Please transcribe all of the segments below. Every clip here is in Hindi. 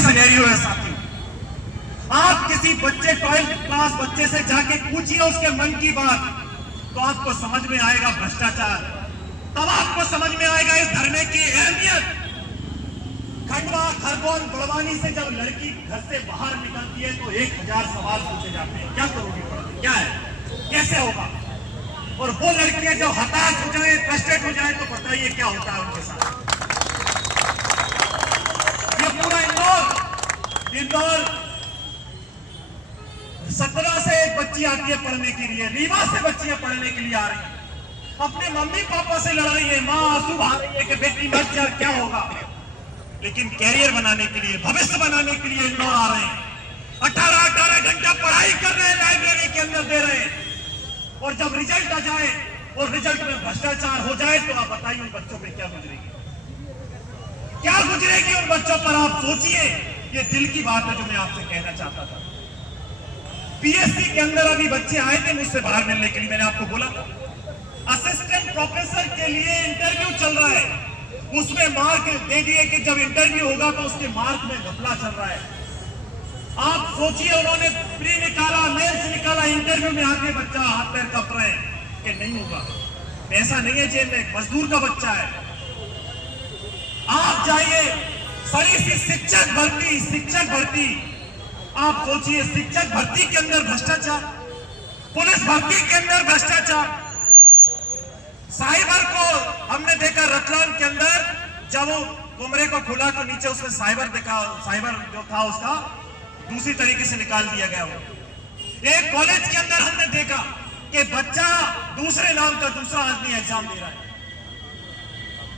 सिनेरियो है साथियों। आप किसी बच्चे 12th क्लास बच्चे से जाके पूछिए उसके मन की बात, तो आपको समझ में आएगा भ्रष्टाचार, तब आपको समझ में आएगा इस धरने की अहमियत। खंडवा, खरगोन, बड़वानी से जब लड़की घर से बाहर निकलती है तो 1000 सवाल पूछे जाते हैं, क्या करोगी पढ़, क्या है, कैसे होगा। और वो लड़कियां जब हताश हो जाए, फ्रस्ट्रेट हो जाए, तो बताइए क्या होता है उनके साथ। ये पूरा इंदौर 17 से एक बच्ची आती है पढ़ने के लिए, रीवा से बच्चियां पढ़ने के लिए आ रही है, अपने मम्मी पापा से लड़ रही है, माँ आंसू बहा रही है कि बेटी मत जा, क्या होगा। लेकिन कैरियर बनाने के लिए, भविष्य बनाने के लिए इंदौर आ रहे हैं, 18 घंटा पढ़ाई कर रहे हैं, लाइब्रेरी के अंदर दे रहे हैं, और जब रिजल्ट आ जाए और रिजल्ट में भ्रष्टाचार हो जाए तो आप बताइए उन बच्चों पे क्या गुजरेगी, क्या गुजरेगी उन बच्चों पर। आप सोचिए, ये दिल की बात है जो मैं आपसे कहना चाहता था। पीएससी के अंदर अभी बच्चे आए थे मुझसे बाहर मिलने के लिए, मैंने आपको बोला था असिस्टेंट प्रोफेसर के लिए इंटरव्यू चल रहा है, उसमें मार्क दे दिए कि जब इंटरव्यू होगा तो उसके मार्क में घपला चल रहा है। आप सोचिए, उन्होंने प्री निकाला, मेंस निकाला, इंटरव्यू में आके बच्चा हाथ पैर कप रहे हैं कि नहीं होगा, पैसा नहीं है जेब में, मजदूर का बच्चा है। आप जाइए सड़ी सी शिक्षक भर्ती, आप सोचिए शिक्षक भर्ती के अंदर भ्रष्टाचार, पुलिस भर्ती के अंदर भ्रष्टाचार, साइबर को हमने देखा रतलाम के अंदर, जब वो कमरे को खुला तो नीचे उसमें साइबर जो था उसका दूसरी तरीके से निकाल दिया गया। वो एक कॉलेज के अंदर हमने देखा कि बच्चा दूसरे नाम का दूसरा आदमी एग्जाम दे रहा है।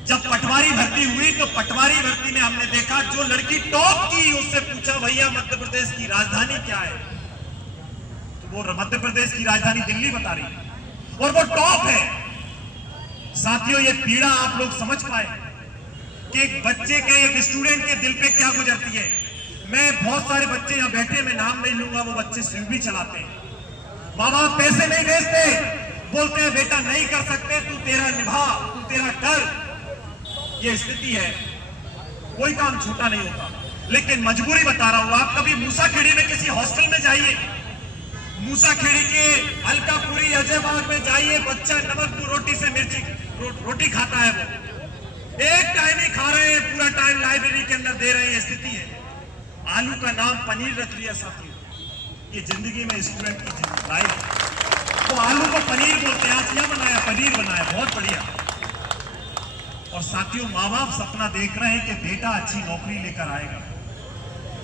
जब पटवारी भर्ती हुई तो पटवारी भर्ती में हमने देखा जो लड़की टॉप की, उससे पूछा भैया मध्य प्रदेश की राजधानी क्या है, तो वो मध्य प्रदेश की राजधानी दिल्ली बता रही है और वो टॉप है। साथियों, ये पीड़ा आप लोग समझ पाए कि एक बच्चे के, एक स्टूडेंट के दिल पे क्या गुजरती है। मैं बहुत सारे बच्चे यहां बैठे, मैं नाम नहीं लूंगा, वो बच्चे स्विम भी चलाते हैं, माँ बाप पैसे नहीं भेजते, बोलते हैं बेटा नहीं कर सकते, तू तेरा निभा, तू तेरा कर। ये स्थिति है, कोई काम छोटा नहीं होता, लेकिन मजबूरी बता रहा हूं। आप कभी मूसाखेड़ी में किसी हॉस्टल में जाइए, मूसाखेड़ी के अलकापुरी अजयबाग में जाइए, बच्चा नमक रोटी से मिर्ची रोटी खाता है, वो एक टाइम ही खा रहे हैं, पूरा टाइम लाइब्रेरी के अंदर दे रहे हैं। स्थिति है, आलू का नाम पनीर रख लिया साथियों, ये जिंदगी में स्टूडेंट की लाइफ, तो आलू को पनीर बोलते हैं, आज क्या बनाया, पनीर बनाया, बहुत बढ़िया। और साथियों, माँ बाप सपना देख रहे हैं कि बेटा अच्छी नौकरी लेकर आएगा,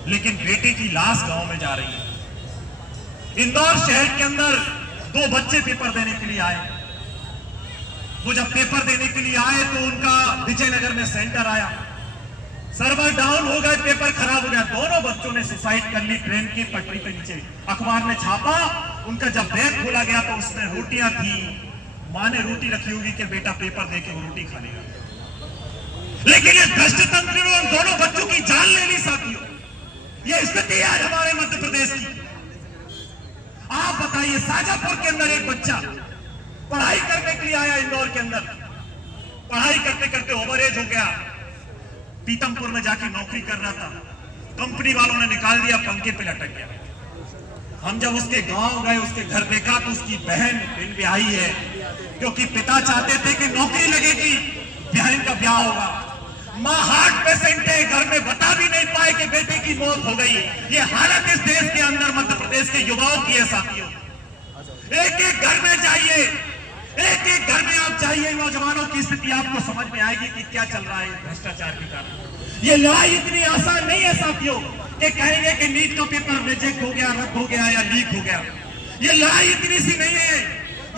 लेकिन बेटे की लाश गांव में जा रही है। इंदौर शहर के अंदर 2 बच्चे पेपर देने के लिए आए, वो जब पेपर देने के लिए आए तो उनका विजयनगर में सेंटर आया, सर्वर डाउन हो गए, पेपर खराब हो गया, दोनों बच्चों ने सुसाइड कर ली ट्रेन की पटरी पे नीचे। अखबार में छापा, उनका जब बैग खोला गया तो उसमें रोटियां थी, मां ने रोटी रखी होगी कि बेटा पेपर देके वो रोटी खा लेगा, लेकिन ये भ्रष्ट तंत्र ने उन दोनों बच्चों की जान ले ली साथियों। ये स्थिति है हमारे मध्य प्रदेश की। आप बताइए, शाजापुर के अंदर एक बच्चा पढ़ाई करने के लिए आया, इंदौर के अंदर पढ़ाई करते करते ओवरएज हो गया, पीतमपुर में जाके नौकरी कर रहा था, कंपनी वालों ने निकाल दिया, पंखे पे लटक गया। हम जब उसके गांव गए, उसके घर देखा तो उसकी बहन बिन ब्याही है, क्योंकि पिता चाहते थे कि नौकरी लगेगी, बहन का ब्याह होगा, मां हार्ट पेशेंट है, घर में बता भी नहीं पाए कि बेटे की मौत हो गई। ये हालत इस देश के अंदर मध्य प्रदेश के युवाओं की है साथियों। एक एक घर में जाइए, एक एक घर में आप जाइए, नौजवानों की स्थिति आपको समझ में आएगी कि क्या चल रहा है भ्रष्टाचार के कारण। ये लड़ाई इतनी आसान नहीं है साथियों कि कहेंगे कि नीट का पेपर रिजेक्ट हो गया, रद्द हो गया या लीक हो गया। ये लड़ाई इतनी सी नहीं है,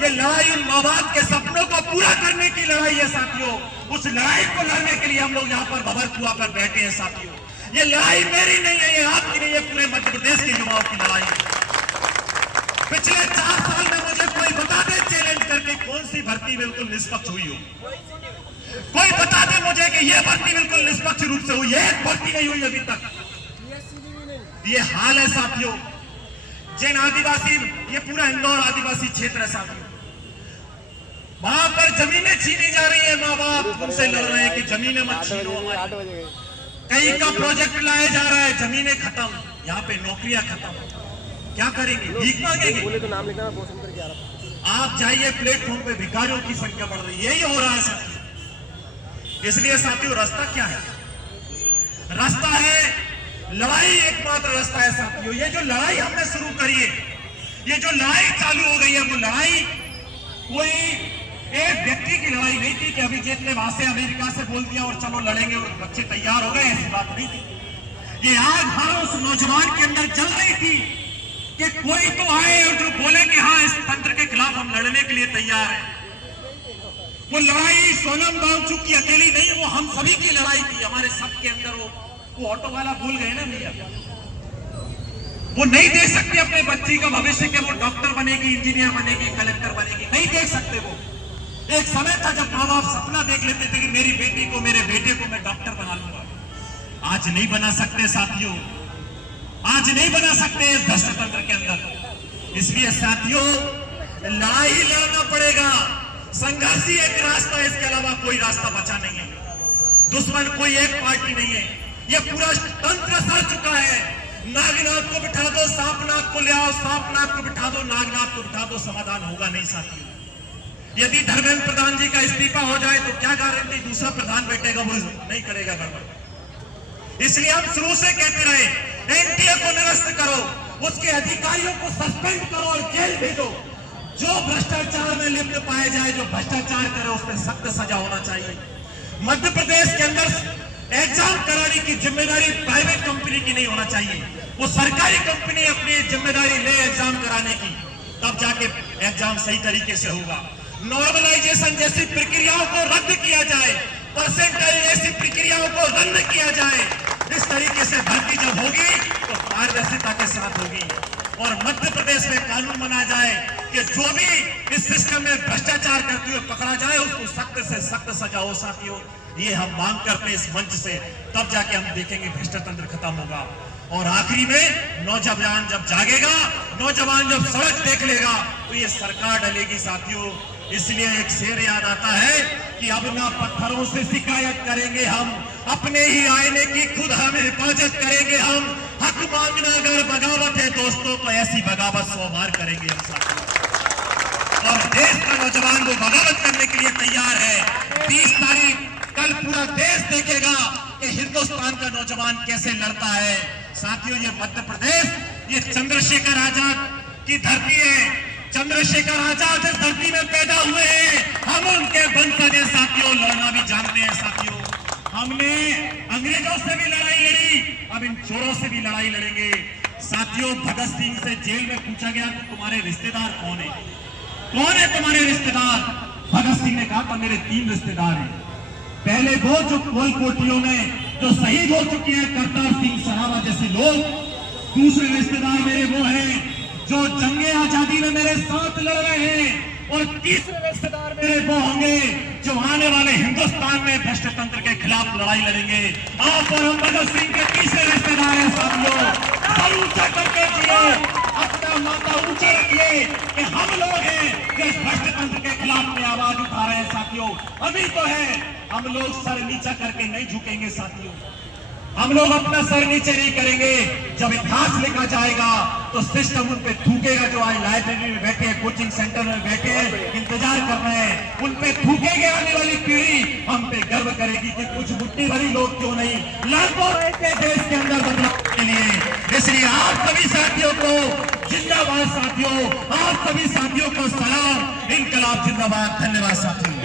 ये लड़ाई उन माँ बाप के सपनों को पूरा करने की लड़ाई है साथियों। उस लड़ाई को लड़ने के लिए हम लोग यहाँ पर भभरकुआ पर बैठे हैं साथियों। ये लड़ाई मेरी नहीं है, ये आपकी नहीं है, पूरे मध्य प्रदेश के युवाओं की लड़ाई है। पिछले 4 साल में मुझे कोई बता दे चैलेंज करके कौन सी भर्ती बिल्कुल निष्पक्ष हुई हो, कोई बता दे मुझे कि यह भर्ती बिल्कुल निष्पक्ष रूप से हुई है। एक भर्ती नहीं हुई अभी तक। ये हाल है साथियों। जिन आदिवासी, ये पूरा इंदौर आदिवासी क्षेत्र है साथियों, वहां पर जमीनें छीनी जा रही है, माँ बाप उनसे लड़ रहे हैं कि जमीनें मत छीनो हमारी। कई का प्रोजेक्ट लाया जा रहा है, जमीनें खत्म, यहाँ पे नौकरियां खत्म, क्या करेंगे? भीख मांगेंगे? बोले तो नाम लिखना, बहुत सुंदर क्या रहा। आप जाइए प्लेटफॉर्म पे, भिखारियों की संख्या बढ़ रही है, यही हो रहा है साथियों। इसलिए साथियों रास्ता क्या है? रास्ता है लड़ाई, एकमात्र रास्ता है साथियों। ये जो लड़ाई हमने शुरू करी है, ये जो लड़ाई चालू हो गई है, वो लड़ाई कोई एक व्यक्ति की लड़ाई नहीं थी कि अभिजीत ने वहां से अमेरिका से बोल दिया और चलो लड़ेंगे और बच्चे तैयार हो गए, ऐसी बात नहीं थी। ये आग हर उस नौजवान के अंदर जल रही थी कि कोई तो आए और जो बोले कि हाँ इस तंत्र के खिलाफ हम लड़ने के लिए तैयार हैं। वो लड़ाई सोनम वांगचुक की अकेली नहीं, वो हम सभी की लड़ाई थी, हमारे सबके अंदर। वो ऑटो वाला भूल गए ना भैया, वो नहीं देख सकते अपने बच्ची का भविष्य कि वो डॉक्टर बनेगी, इंजीनियर बनेगी, कलेक्टर बनेगी, नहीं देख सकते। वो एक समय था जब माँ बाप सपना देख लेते थे कि मेरी बेटी को, मेरे बेटे को मैं डॉक्टर बना लूंगा। आज नहीं बना सकते साथियों, आज नहीं बना सकते इस भ्रष्ट तंत्र के अंदर। इसलिए साथियों लड़ाई लड़ना पड़ेगा, संघर्ष ही एक रास्ता है, इसके अलावा कोई रास्ता बचा नहीं है। दुश्मन कोई एक पार्टी नहीं है, ये पूरा तंत्र सड़ चुका है। नागनाथ को बिठा दो, सांपनाथ को ले आओ, सांपनाथ को बिठा दो, नागनाथ को बिठा दो, समाधान होगा नहीं साथियों। यदि धर्मेंद्र प्रधान जी का इस्तीफा हो जाए तो क्या गारंटी दूसरा प्रधान बैठेगा वो नहीं करेगा गड़बड़। इसलिए हम शुरू से कहते रहे एनटीए को निरस्त करो, उसके अधिकारियों को सस्पेंड करो और जेल भेजो। जो भ्रष्टाचार में लिप्त पाए जाए, जो भ्रष्टाचार करे, उस पर सख्त सजा होना चाहिए। मध्य प्रदेश के अंदर एग्जाम कराने की जिम्मेदारी प्राइवेट कंपनी की नहीं होना चाहिए, वो सरकारी कंपनी अपनी जिम्मेदारी ले एग्जाम कराने की, तब जाके एग्जाम सही तरीके से होगा। नॉर्मलाइजेशन जैसी प्रक्रियाओं को रद्द किया जाए, परसेंटाइल जैसी प्रक्रियाओं को रद्द किया जाए। इस तरीके से भर्ती जब होगी तो पारदर्शिता के साथ होगी। और मध्य प्रदेश में कानून बना जाए कि जो भी इस सिस्टम में भ्रष्टाचार करते हुए पकड़ा जाए उसको सख्त से सख्त सजा हो साथियों। ये हम मांग करते हैं इस मंच से, तब जाके हम देखेंगे भ्रष्ट तंत्र खत्म होगा। और आखिरी में नौजवान जब जागेगा, नौजवान जब सड़क देख लेगा तो ये सरकार डलेगी साथियों। इसलिए एक शेर याद आता है कि अब ना पत्थरों से शिकायत करेंगे हम, अपने ही आईने की खुद हम हिफाजत करेंगे हम। हक मांगना अगर बगावत है दोस्तों तो ऐसी बगावत 100 बार करेंगे हम साथियों। और देश का नौजवान वो बगावत करने के लिए तैयार है। 20 तारीख कल पूरा देश देखेगा कि हिंदुस्तान का नौजवान कैसे लड़ता है साथियों। ये मध्य प्रदेश, ये चंद्रशेखर आजाद की धरती है। चंद्रशेखर आजाद इस धरती में पैदा हुए हैं, हम उनके वंशज हैं साथियों, लड़ना भी जानते हैं साथियों। हमने अंग्रेजों से भी लड़ाई लड़ी, अब इन चोरों से भी लड़ाई लड़ेंगे साथियों। भगत सिंह से जेल में पूछा गया कि तुम्हारे रिश्तेदार कौन है, कौन है तुम्हारे रिश्तेदार? भगत सिंह ने कहा था मेरे 3 रिश्तेदार हैं। पहले वो जो कोलकोटियों में जो शहीद हो चुके हैं, करतार सिंह सरावा जैसे लोग। दूसरे रिश्तेदार मेरे वो हैं जो जंगे आजादी में मेरे साथ लड़ रहे हैं। और तीसरे रिश्तेदार मेरे वो होंगे जो आने वाले हिंदुस्तान में भ्रष्ट तंत्र के खिलाफ लड़ाई लड़ेंगे। आप और हम भगत सिंह के तीसरे रिश्तेदार हैं साथियों। सर ऊंचा करके जिए, अपना माथा ऊंचा रखिए कि हम लोग हैं जो इस भ्रष्ट तंत्र के खिलाफ में आवाज उठा रहे हैं साथियों। अभी तो है, हम लोग सर नीचा करके नहीं झुकेंगे साथियों। हम लोग अपना सर नीचे नहीं करेंगे। जब इतिहास लिखा जाएगा तो सिस्टम उन पे थूकेगा, जो आज लाइब्रेरी में बैठे हैं, कोचिंग सेंटर में बैठे हैं, इंतजार कर रहे हैं, उन पे थूकेंगे। आने वाली पीढ़ी हम पे गर्व करेगी कि कुछ मुट्ठी भरी लोग क्यों नहीं लाखों रहते देश के अंदर बदलाव के लिए। इसलिए आप सभी साथियों को जिंदाबाद साथियों, आप सभी साथियों को सलाम। इनकलाब जिंदाबाद। धन्यवाद साथियों।